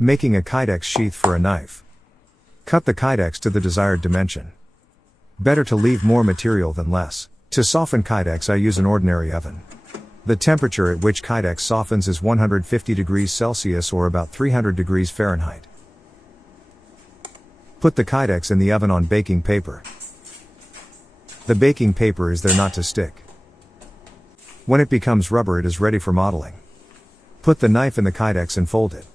Making a Kydex sheath for a knife. Cut the Kydex to the desired dimension. Better to leave more material than less. To soften Kydex I use an ordinary oven. The temperature at which Kydex softens is 150 degrees Celsius or about 300 degrees Fahrenheit. Put the Kydex in the oven on baking paper. The baking paper is there not to stick. When it becomes rubber it is ready for modeling. Put the knife in the Kydex and fold it.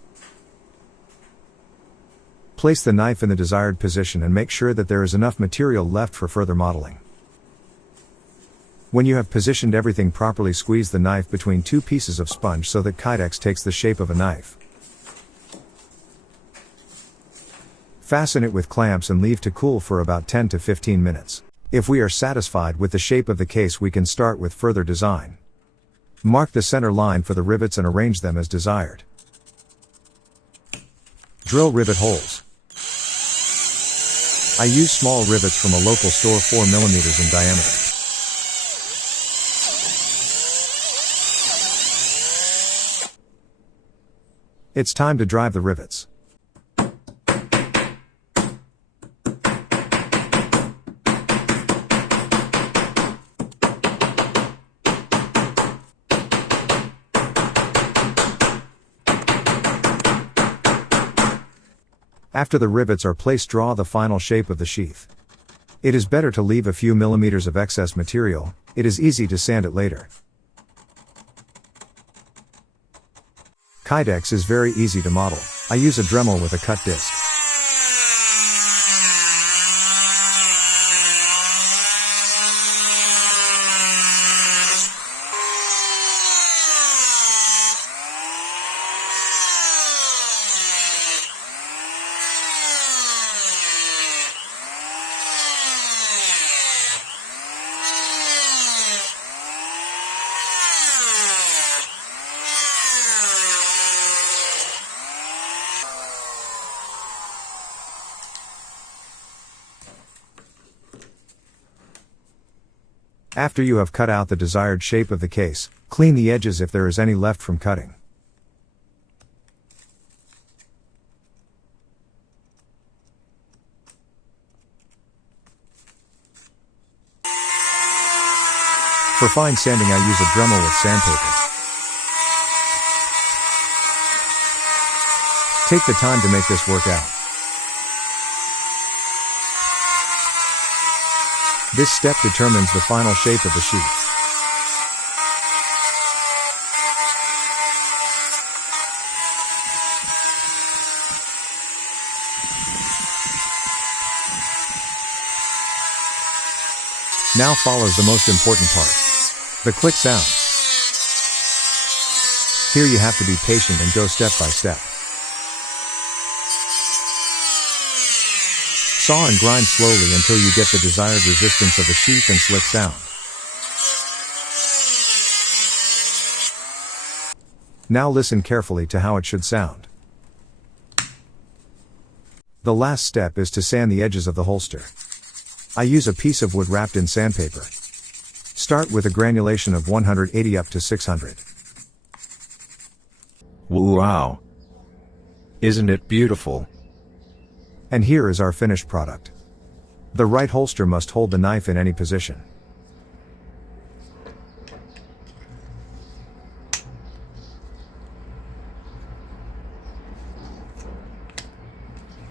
Place the knife in the desired position and make sure that there is enough material left for further modeling. When you have positioned everything properly, squeeze the knife between two pieces of sponge so that Kydex takes the shape of a knife. Fasten it with clamps and leave to cool for about 10 to 15 minutes. If we are satisfied with the shape of the case, we can start with further design. Mark the center line for the rivets and arrange them as desired. Drill rivet holes. I use small rivets from a local store 4 mm in diameter. It's time to drive the rivets. After the rivets are placed, draw the final shape of the sheath. It is better to leave a few millimeters of excess material, it is easy to sand it later. Kydex is very easy to model. I use a Dremel with a cut disc. After you have cut out the desired shape of the case, clean the edges if there is any left from cutting. For fine sanding I use a Dremel with sandpaper. Take the time to make this work out. This step determines the final shape of the sheath. Now follows the most important part. The click sound. Here you have to be patient and go step by step. Saw and grind slowly until you get the desired resistance of the sheath and slick sound. Now listen carefully to how it should sound. The last step is to sand the edges of the holster. I use a piece of wood wrapped in sandpaper. Start with a granulation of 180 up to 600. Wow! Isn't it beautiful? And here is our finished product. The right holster must hold the knife in any position.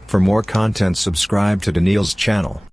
For more content, subscribe to Daniil's channel.